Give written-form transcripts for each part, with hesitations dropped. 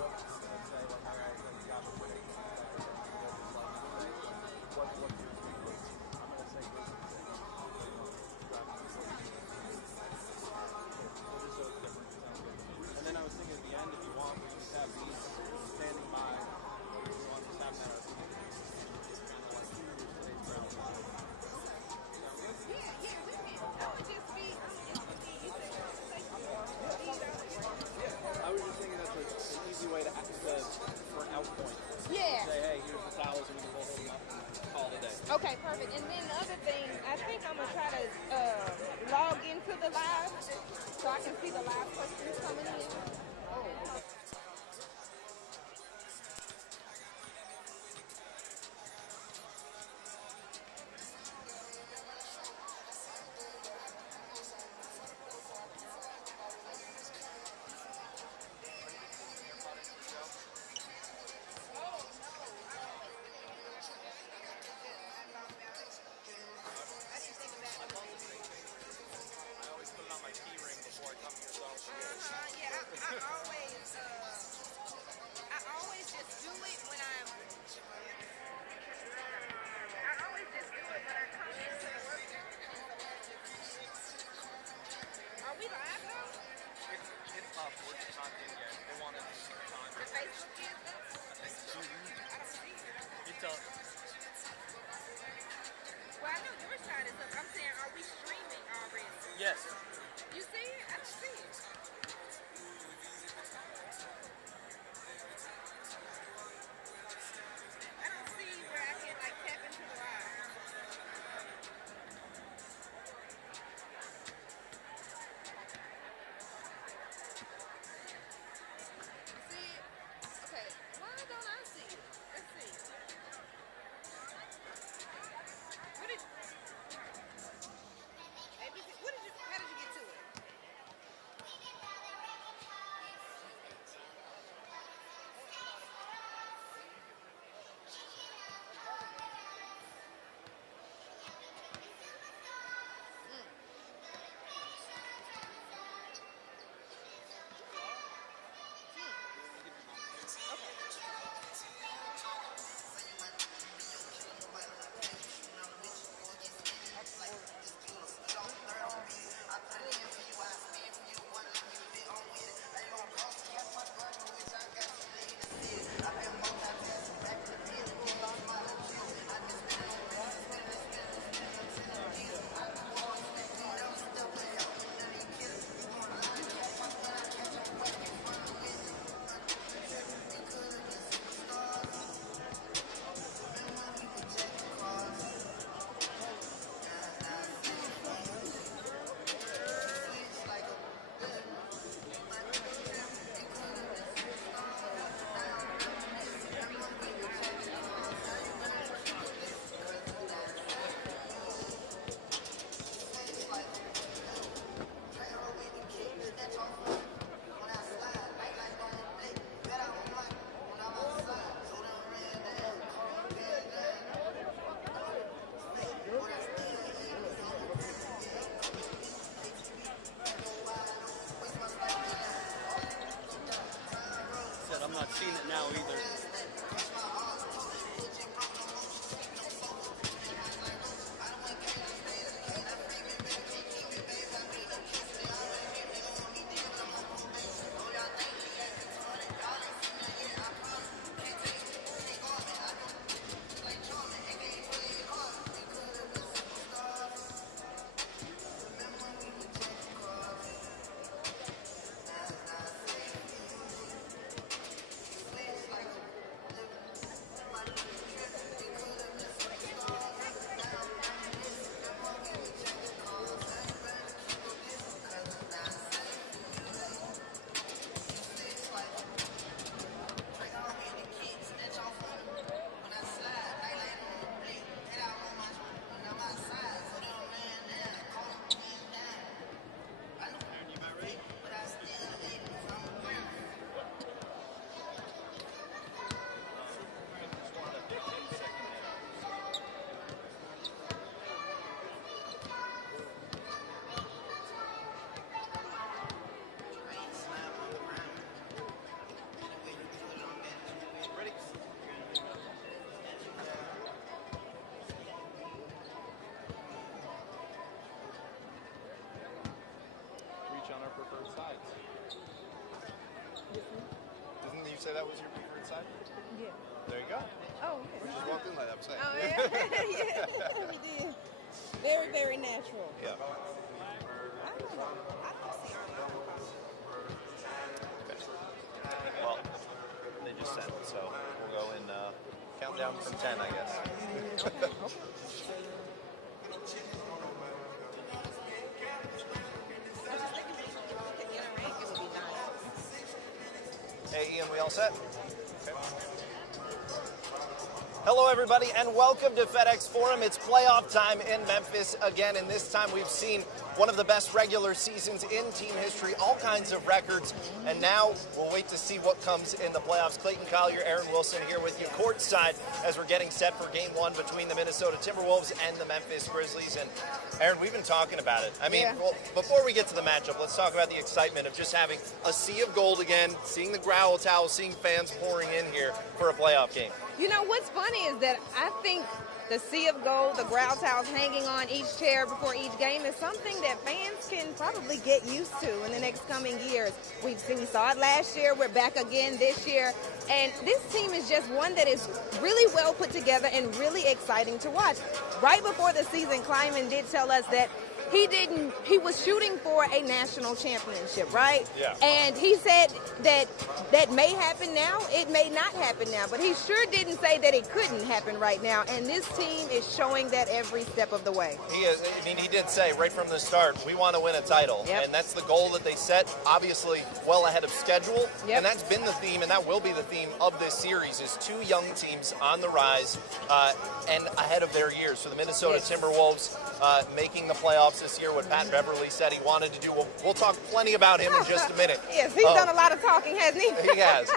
And then I was thinking at the end, if you want, we just have these standing by. If you want to just have that as kind of like today's ground. Yeah, we can. I would just be, you I was just thinking that's an easy way to for an out point. Yeah. Say, hey, here's the towels, and we can hold them up and call it a day. Okay, perfect. And then the other thing, I think I'm gonna try to log into the live so I can see the live questions coming in. Yes. You see it? I see it. I don't see where I can like tap into the live. See it? Okay. Why don't I see it? Let's see. What did how did you get to it? I'm not seeing it now either. you say that was your preferred side? Yeah. There you go. Oh, We yeah. just walked in like that, I'm saying. Oh, yeah. Yeah, we did. Very, very natural. Yeah. I don't know. I don't see our logo crossing. Well, they just sent it, so we'll go in countdown from 10, I guess. Okay. Hey, Ian, we all set? Okay. Hello, everybody, and welcome to FedExForum. It's playoff time in Memphis again, and this time we've seen one of the best regular seasons in team history, all kinds of records, and now we'll wait to see what comes in the playoffs. Clayton, Collier, Erin Wilson here with you courtside as we're getting set for Game One between the Minnesota Timberwolves and the Memphis Grizzlies. And Erin, we've been talking about it. I mean, well, before we get to the matchup, let's talk about the excitement of just having a sea of gold again, seeing the growl towel, seeing fans pouring in here for a playoff game. You know, what's funny is that I think the sea of gold, the growl towels hanging on each chair before each game is something that fans can probably get used to in the next coming years. We saw it last year. We're back again this year. And this team is just one that is really well put together and really exciting to watch. Right before the season, Kleiman did tell us that he was shooting for a national championship, right? Yeah. And he said that may happen now, it may not happen now, but he sure didn't say that it couldn't happen right now. And this team is showing that every step of the way. He is. I mean, he did say right from the start, we want to win a title. Yep. And that's the goal that they set, obviously well ahead of schedule. Yep. And that's been the theme, and that will be the theme of this series, is two young teams on the rise and ahead of their years. So the Minnesota Timberwolves making the playoffs this year, what Pat Beverly said he wanted to do. We'll talk plenty about him in just a minute. Yes, he's done a lot of talking, hasn't he? He has.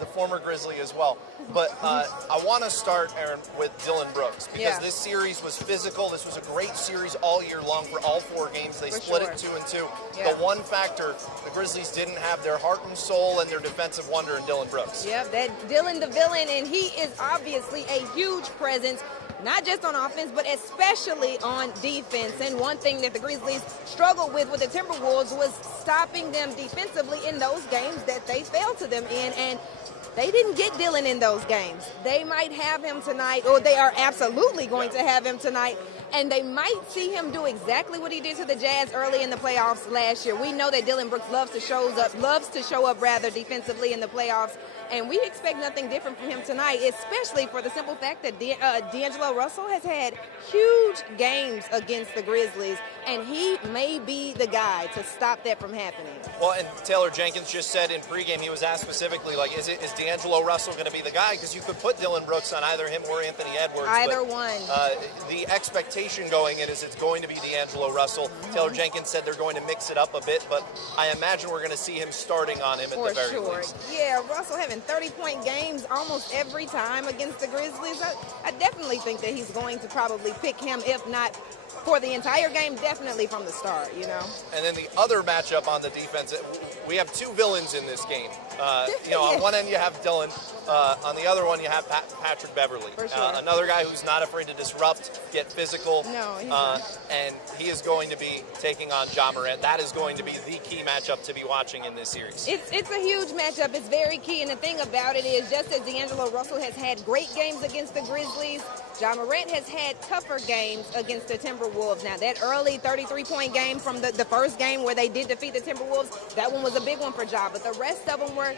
The former Grizzly as well. But I want to start, Erin, with Dillon Brooks, because this series was physical. This was a great series all year long for all four games. They split it 2-2. Yeah. The one factor, the Grizzlies didn't have their heart and soul and their defensive wonder in Dillon Brooks. Yep, that Dillon the villain, and he is obviously a huge presence, not just on offense, but especially on defense. And one thing that the Grizzlies struggled with the Timberwolves was stopping them defensively in those games that they failed to them in. And they didn't get Dillon in those games. They might have him tonight, or they are absolutely going to have him tonight. And they might see him do exactly what he did to the Jazz early in the playoffs last year. We know that Dillon Brooks loves to show up defensively in the playoffs. And we expect nothing different from him tonight, especially for the simple fact that D'Angelo Russell has had huge games against the Grizzlies, and he may be the guy to stop that from happening. Well, and Taylor Jenkins just said in pregame, he was asked specifically, like, is D'Angelo Russell going to be the guy? Because you could put Dillon Brooks on either him or Anthony Edwards. Either one. The expectation going in is it's going to be D'Angelo Russell. Taylor Jenkins said they're going to mix it up a bit, but I imagine we're going to see him starting on him at the very least. Yeah, Russell having 30-point games almost every time against the Grizzlies. I definitely think that he's going to probably pick him, if not for the entire game, definitely from the start, you know. And then the other matchup on the defense, we have two villains in this game. On one end you have Dillon, on the other one you have Patrick Beverly. For sure. Another guy who's not afraid to disrupt, get physical. No, he's not. And he is going to be taking on Ja Morant. That is going to be the key matchup to be watching in this series. It's a huge matchup. It's very key. And the thing about it is, just as D'Angelo Russell has had great games against the Grizzlies, Ja Morant has had tougher games against the Timberwolves. Now, that early 33-point game from the first game where they did defeat the Timberwolves, that one was a big one for Ja. But the rest of them were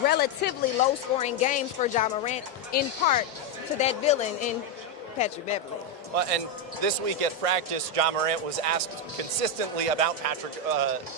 relatively low-scoring games for Ja Morant, in part to that villain in Patrick Beverly. Well, and this week at practice, Ja Morant was asked consistently about Patrick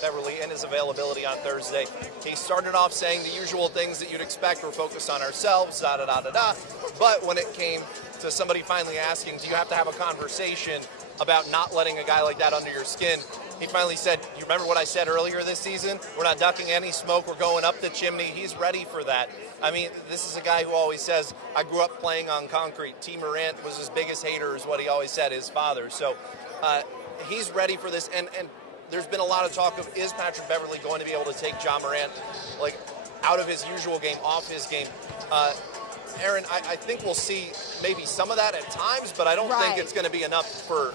Beverly and his availability on Thursday. He started off saying the usual things that you'd expect. We're focused on ourselves, da-da-da-da-da. But when it came to somebody finally asking, do you have to have a conversation about not letting a guy like that under your skin, he finally said, you remember what I said earlier this season? We're not ducking any smoke. We're going up the chimney. He's ready for that. I mean, this is a guy who always says, I grew up playing on concrete. T. Morant was his biggest hater, is what he always said, his father. So he's ready for this. And there's been a lot of talk of, is Patrick Beverly going to be able to take Ja Morant out of his usual game, off his game? Erin, I think we'll see maybe some of that at times, but I don't think it's going to be enough for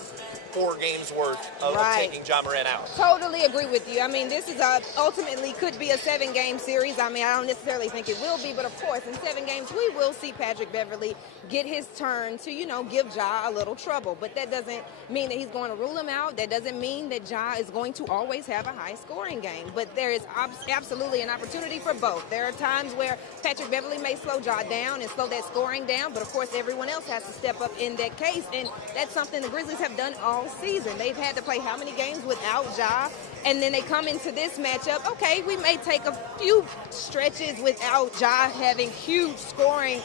4 games worth of taking Ja Morant out. Totally agree with you. I mean, this is ultimately could be a 7-game series. I mean, I don't necessarily think it will be, but of course, in 7 games, we will see Patrick Beverley get his turn to, give Ja a little trouble. But that doesn't mean that he's going to rule him out. That doesn't mean that Ja is going to always have a high-scoring game. But there is absolutely an opportunity for both. There are times where Patrick Beverley may slow Ja down and slow that scoring down, but of course, everyone else has to step up in that case. And that's something the Grizzlies have done all season. They've had to play how many games without Ja? And then they come into this matchup. Okay, we may take a few stretches without Ja having huge scoring,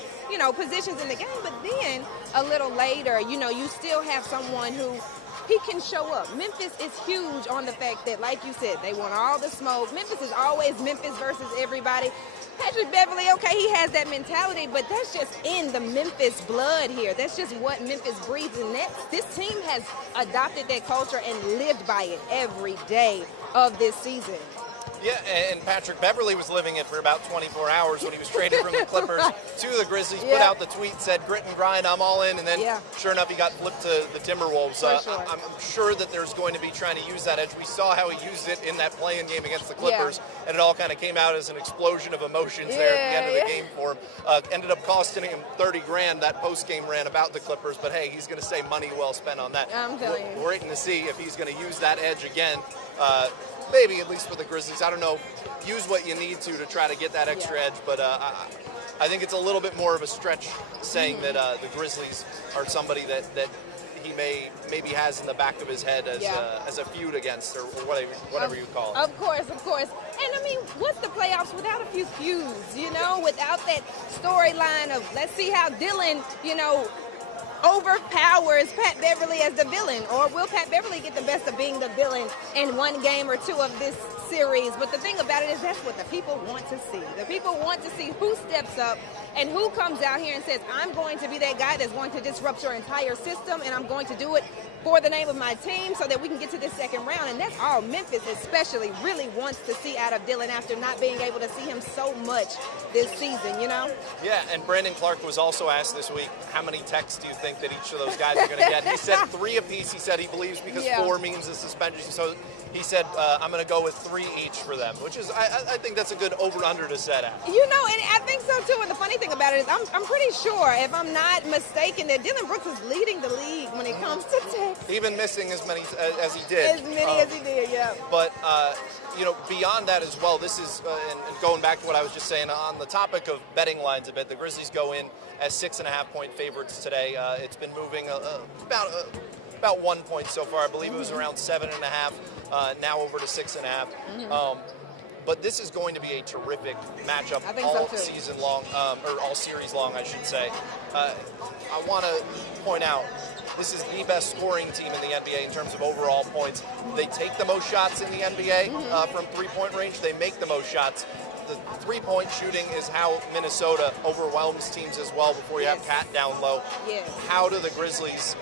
positions in the game. But then a little later, you still have someone who he can show up. Memphis is huge on the fact that, like you said, they want all the smoke. Memphis is always Memphis versus everybody. Patrick Beverley, okay, he has that mentality, but that's just in the Memphis blood here. That's just what Memphis breathes, and this team has adopted that culture and lived by it every day of this season. Yeah, and Patrick Beverley was living it for about 24 hours when he was traded from the Clippers to the Grizzlies, put out the tweet, said, grit and grind, I'm all in, and then sure enough, he got flipped to the Timberwolves. I'm sure that there's going to be trying to use that edge. We saw how he used it in that play-in game against the Clippers, and it all kind of came out as an explosion of emotions there at the end of the game for him. Ended up costing him $30,000, that post-game rant about the Clippers, but hey, he's going to say money well spent on that. I'm telling you. We're waiting to see if he's going to use that edge again. Maybe, at least for the Grizzlies. I don't know. Use what you need to try to get that extra edge, but I think it's a little bit more of a stretch saying that the Grizzlies are somebody that he maybe has in the back of his head as a feud against, or whatever you call it. Of course. And I mean, what's the playoffs without a few feuds, without that storyline of let's see how Dylan, overpowers Pat Beverley as the villain, or will Pat Beverley get the best of being the villain in 1 game or 2 of this series? But the thing about it is that's what the people want to see. The people want to see who steps up and who comes out here and says, I'm going to be that guy that's going to disrupt your entire system, and I'm going to do it for the name of my team so that we can get to this second round. And that's all Memphis especially really wants to see out of Dylan after not being able to see him so much this season, Yeah, and Brandon Clark was also asked this week, how many texts do you think that each of those guys are going to get? He said 3 apiece, he said he believes, because 4 means a suspension. So he said, I'm going to go with 3 each for them, which is, I think that's a good over-under to set at. And I think so too. And the funny thing about it is I'm pretty sure, if I'm not mistaken, that Dylan Brooks is leading the league when it comes to texts. Even missing as many as he did. As many as he did, yeah. But, beyond that as well, this is, and going back to what I was just saying, on the topic of betting lines a bit, the Grizzlies go in as 6.5-point favorites today. It's been moving about 1 point so far. I believe it was around 7.5, now over to 6.5. But this is going to be a terrific matchup all season long, or all series long, I should say. I want to point out, this is the best scoring team in the NBA in terms of overall points. They take the most shots in the NBA from 3-point range. They make the most shots. The 3-point shooting is how Minnesota overwhelms teams as well before you have Cat down low. Yes. How do the Grizzlies,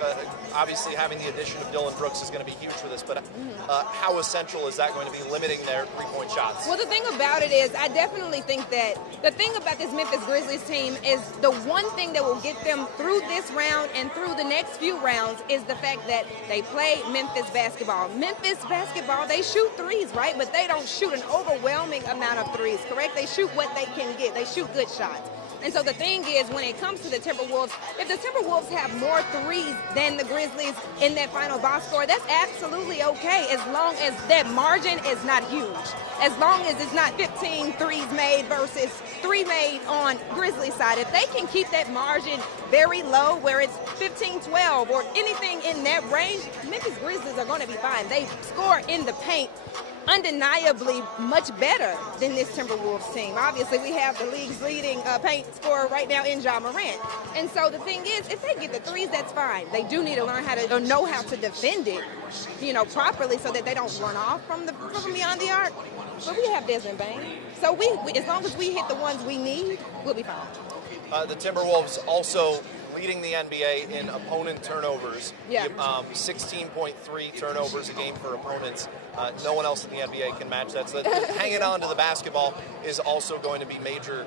obviously having the addition of Dylan Brooks is going to be huge for this, but how essential is that going to be limiting their 3-point shots? Well, the thing about it is I definitely think that the thing about this Memphis Grizzlies team is the one thing that will get them through this round and through the next few rounds is the fact that they play Memphis basketball. Memphis basketball, they shoot threes, right? But they don't shoot an overwhelming amount of threes, correct? They shoot what they can get. They shoot good shots. And so the thing is, when it comes to the Timberwolves, if the Timberwolves have more threes than the Grizzlies in that final box score, that's absolutely okay, as long as that margin is not huge. As long as it's not 15 threes made versus 3 made on Grizzlies side. If they can keep that margin very low, where it's 15-12 or anything in that range, Memphis Grizzlies are going to be fine. They score in the paint undeniably much better than this Timberwolves team. Obviously, we have the league's leading paint scorer right now in Ja Morant. And so the thing is, if they get the threes, that's fine. They do need to learn how to, or know how to defend it, properly so that they don't run off from beyond the arc. But we have Desmond Bain. So we as long as we hit the ones we need, we'll be fine. The Timberwolves also leading the NBA in opponent turnovers. 16.3 turnovers a game for opponents. No one else in the NBA can match that. So hanging on to the basketball is also going to be major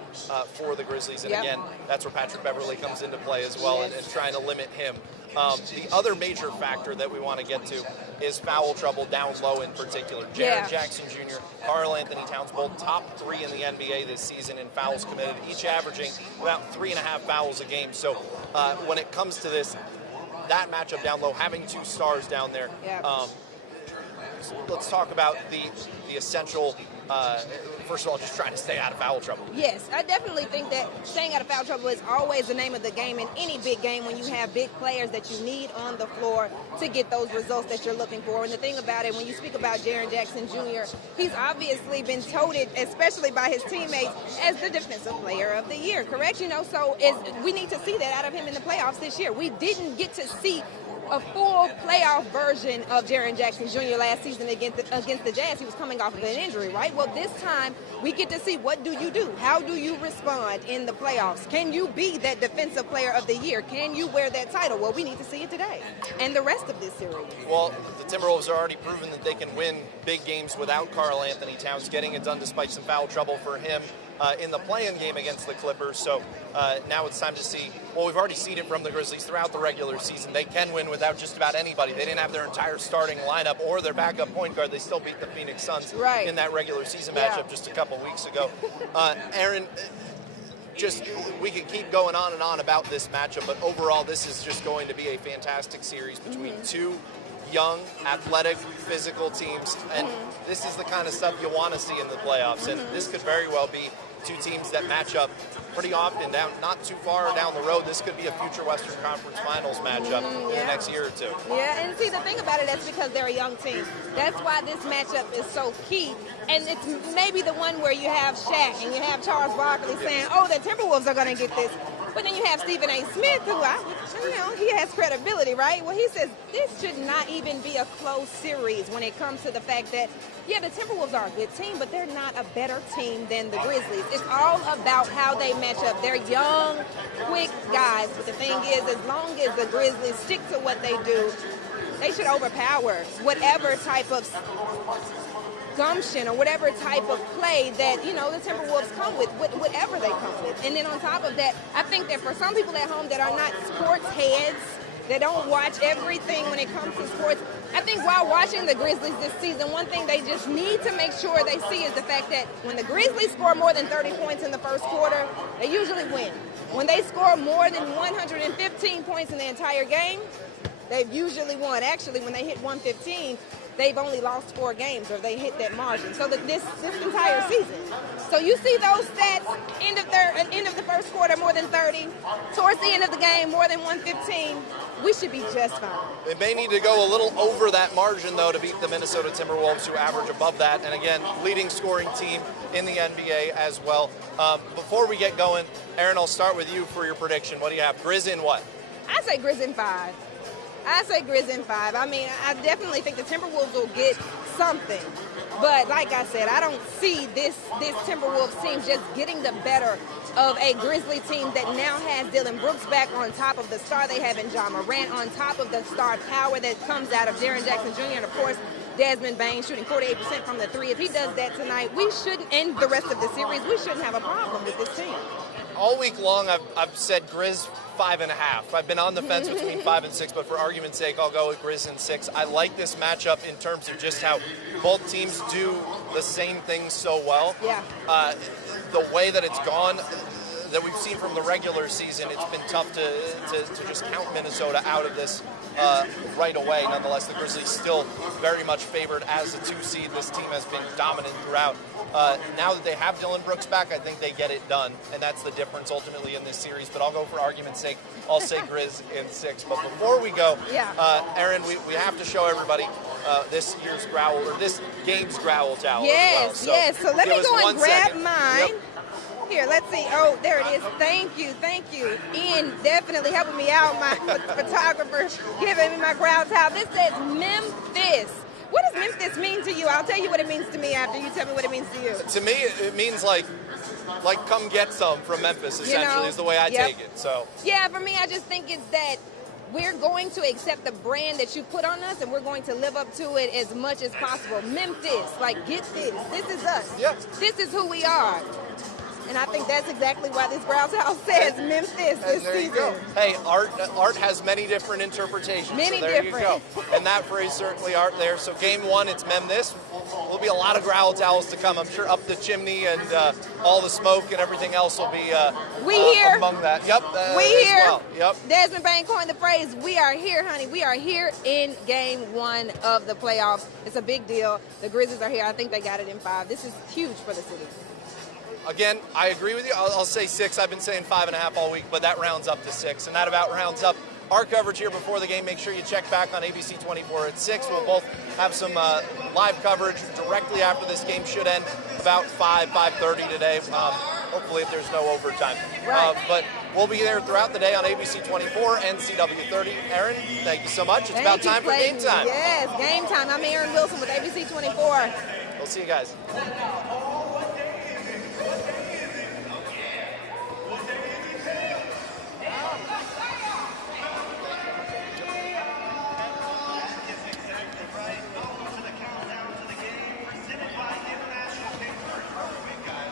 for the Grizzlies. And again, that's where Patrick Beverley comes into play as well, and trying to limit him. The other major factor that we want to get to is foul trouble down low in particular. Jaren Jackson Jr., Karl Anthony Towns, both top 3 in the NBA this season in fouls committed, each averaging about 3.5 fouls a game. So when it comes to this, that matchup down low, having 2 stars down there, let's talk about the essential, first of all, just trying to stay out of foul trouble. Yes, I definitely think that staying out of foul trouble is always the name of the game in any big game when you have big players that you need on the floor to get those results that you're looking for. And the thing about it, when you speak about Jaren Jackson Jr., he's obviously been touted, especially by his teammates, as the defensive player of the year, correct? So we need to see that out of him in the playoffs this year. We didn't get to see a full playoff version of Jaren Jackson Jr. last season against the Jazz. He was coming off of an injury, right? Well, this time we get to see what do you do? How do you respond in the playoffs? Can you be that defensive player of the year? Can you wear that title? Well, we need to see it today and the rest of this series. Well, the Timberwolves are already proven that they can win big games without Karl Anthony Towns, getting it done despite some foul trouble for him in the play-in game against the Clippers. So now it's time to see, well, we've already seen it from the Grizzlies throughout the regular season. They can win without just about anybody. They didn't have their entire starting lineup or their backup point guard. They still beat the Phoenix Suns in that regular season matchup just a couple weeks ago. Erin, we could keep going on and on about this matchup, but overall this is just going to be a fantastic series between two young, athletic, physical teams, and this is the kind of stuff you want to see in the playoffs, and this could very well be 2 teams that match up pretty often, not too far down the road. This could be a future Western Conference Finals matchup in the next year or 2. Yeah, and see, the thing about it, that's because they're a young team. That's why this matchup is so key. And it's maybe the one where you have Shaq and you have Charles Barkley saying, oh, the Timberwolves are going to get this. But then you have Stephen A. Smith, who, he has credibility, right? Well, he says this should not even be a close series when it comes to the fact that, yeah, the Timberwolves are a good team, but they're not a better team than the Grizzlies. It's all about how they match up. They're young, quick guys. But the thing is, as long as the Grizzlies stick to what they do, they should overpower whatever type of gumption or whatever type of play that, the Timberwolves come with, whatever they come with. And then on top of that, I think that for some people at home that are not sports heads, that don't watch everything when it comes to sports, I think while watching the Grizzlies this season, one thing they just need to make sure they see is the fact that when the Grizzlies score more than 30 points in the first quarter, they usually win. When they score more than 115 points in the entire game, they've usually won. Actually, when they hit 115, they've only lost 4 games, or they hit that margin. So this entire season. So you see those stats, end of the first quarter, more than 30. Towards the end of the game, more than 115. We should be just fine. They may need to go a little over that margin, though, to beat the Minnesota Timberwolves, who average above that. And again, leading scoring team in the NBA as well. Before we get going, Erin, I'll start with you for your prediction. What do you have? Grizz in what? I say Grizz in 5. I mean, I definitely think the Timberwolves will get something. But like I said, I don't see this Timberwolves team just getting the better of a Grizzly team that now has Dillon Brooks back, on top of the star they have in John Morant, on top of the star power that comes out of Jaren Jackson Jr. and, of course, Desmond Bane shooting 48% from the 3. If he does that tonight, we shouldn't, and the rest of the series, we shouldn't have a problem with this team. All week long, I've said Grizz 5.5. I've been on the fence between 5 and 6, but for argument's sake, I'll go with Grizz in 6. I like this matchup in terms of just how both teams do the same things so well. Yeah. The way that it's gone, that we've seen from the regular season, it's been tough to just count Minnesota out of this right away. Nonetheless, the Grizzlies still very much favored as a 2 seed. This team has been dominant throughout. Now that they have Dillon Brooks back, I think they get it done, and that's the difference ultimately in this series. But I'll go for argument's sake. I'll say Grizz in 6. But before we go, Erin, we have to show everybody this year's growl, or this game's growl towel. Yes, as well. yes. So let me go and grab mine. Yep. Here, let's see. Oh, there it is. Thank you. Ian definitely helping me out, my photographer, giving me my growl towel. This says Memphis. What does Memphis mean to you? I'll tell you what it means to me after you tell me what it means to you. To me, it means like come get some from Memphis, essentially, is the way I take it. So yeah, for me, I just think it's that we're going to accept the brand that you put on us, and we're going to live up to it as much as possible. Memphis, like, get this. This is us. Yeah. This is who we are. And I think that's exactly why this Browns house says Memphis this there season. You go. Hey, art has many different interpretations. Many so there different. you go. And that phrase certainly art there. So game one, it's Memphis. There'll be a lot of growl towels to come, I'm sure, up the chimney, and all the smoke and everything else will be here. among that. Yep. We as here. well. Yep. Desmond Bain coined the phrase, we are here, honey. We are here in game one of the playoffs. It's a big deal. The Grizzlies are here. I think they got it in 5. This is huge for the city. Again, I agree with you. I'll say 6. I've been saying 5.5 all week, but that rounds up to 6. And that about rounds up our coverage here before the game. Make sure you check back on ABC 24 at 6. We'll both have some live coverage directly after this game. Should end about 5:30 today. Hopefully if there's no overtime. Right. But we'll be there throughout the day on ABC 24 and CW 30. Erin, thank you so much. It's about time for game time. Yes, game time. I'm Erin Wilson with ABC 24. We'll see you guys.